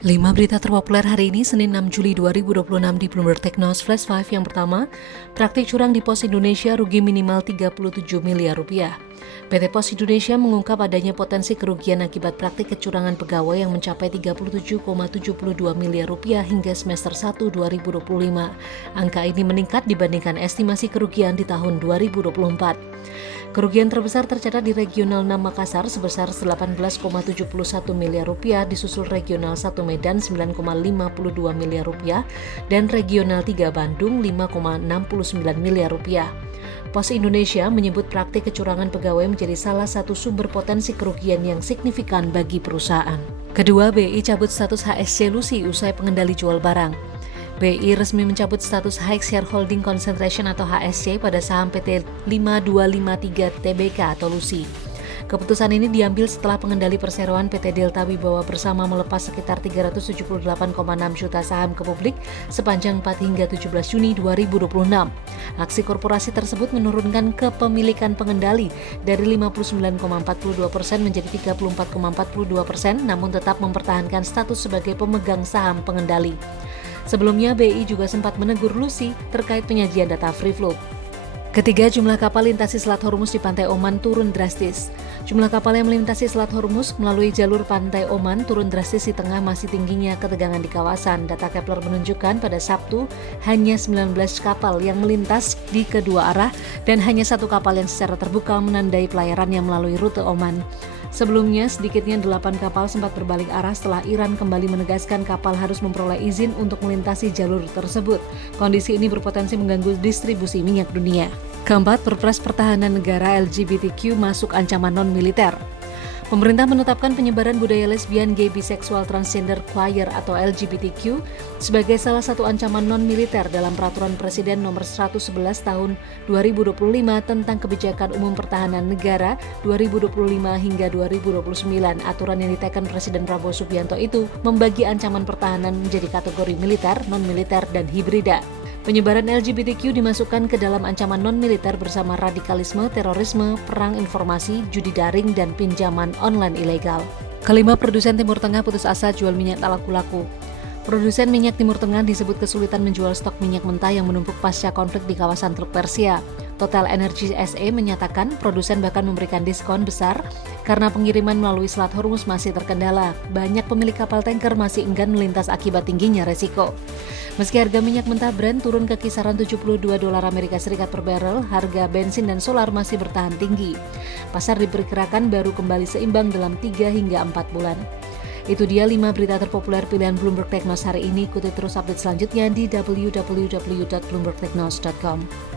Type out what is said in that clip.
5 berita terpopuler hari ini, Senin 6 Juli 2026 di Bloomberg Technos Flash 5 yang pertama, praktik curang di Pos Indonesia rugi minimal 37 miliar rupiah. PT Pos Indonesia mengungkap adanya potensi kerugian akibat praktik kecurangan pegawai yang mencapai 37,72 miliar rupiah hingga semester 1 2025. Angka ini meningkat dibandingkan estimasi kerugian di tahun 2024. Kerugian terbesar tercatat di Regional 6 Makassar sebesar 18,71 miliar rupiah, disusul Regional 1 Medan 9,52 miliar rupiah, dan Regional 3 Bandung 5,69 miliar rupiah. Pos Indonesia menyebut praktik kecurangan pegawai menjadi salah satu sumber potensi kerugian yang signifikan bagi perusahaan. Kedua, BI cabut status HSC Lusi usai pengendali jual barang. BI resmi mencabut status High Shareholding Concentration atau HSC pada saham PT 5253 Tbk atau Lusi. Keputusan ini diambil setelah pengendali perseroan PT Delta Wibawa Bersama melepas sekitar 378,6 juta saham ke publik sepanjang 4 hingga 17 Juni 2026. Aksi korporasi tersebut menurunkan kepemilikan pengendali dari 59,42% menjadi 34,42%, namun tetap mempertahankan status sebagai pemegang saham pengendali. Sebelumnya, BI juga sempat menegur Lusi terkait penyajian data free float. Ketiga, jumlah kapal lintasi Selat Hormuz di Pantai Oman turun drastis. Jumlah kapal yang melintasi Selat Hormuz melalui jalur Pantai Oman turun drastis di tengah masih tingginya ketegangan di kawasan. Data Kepler menunjukkan pada Sabtu hanya 19 kapal yang melintas di kedua arah dan hanya satu kapal yang secara terbuka menandai pelayarannya melalui rute Oman. Sebelumnya, sedikitnya 8 kapal sempat berbalik arah setelah Iran kembali menegaskan kapal harus memperoleh izin untuk melintasi jalur tersebut. Kondisi ini berpotensi mengganggu distribusi minyak dunia. Keempat, Perpres Pertahanan Negara LGBTQ masuk ancaman non-militer. Pemerintah menetapkan penyebaran budaya lesbian, gay, biseksual, transgender, queer atau LGBTQ sebagai salah satu ancaman non-militer dalam Peraturan Presiden Nomor 111 Tahun 2025 tentang Kebijakan Umum Pertahanan Negara 2025 hingga 2029. Aturan yang diteken Presiden Prabowo Subianto itu membagi ancaman pertahanan menjadi kategori militer, non-militer, dan hibrida. Penyebaran LGBTQ dimasukkan ke dalam ancaman non-militer bersama radikalisme, terorisme, perang informasi, judi daring, dan pinjaman online ilegal. Kelima, produsen Timur Tengah putus asa jual minyak tak laku-laku. Produsen minyak Timur Tengah disebut kesulitan menjual stok minyak mentah yang menumpuk pasca konflik di kawasan Teluk Persia. Total Energy SE menyatakan produsen bahkan memberikan diskon besar karena pengiriman melalui Selat Hormuz masih terkendala. Banyak pemilik kapal tanker masih enggan melintas akibat tingginya resiko. Meski harga minyak mentah Brent turun ke kisaran $72 Amerika Serikat per barrel, harga bensin dan solar masih bertahan tinggi. Pasar diperkirakan baru kembali seimbang dalam 3 hingga 4 bulan. Itu dia 5 berita terpopuler pilihan Bloomberg Technos hari ini. Ikuti terus update selanjutnya di www.bloombergtechnos.com.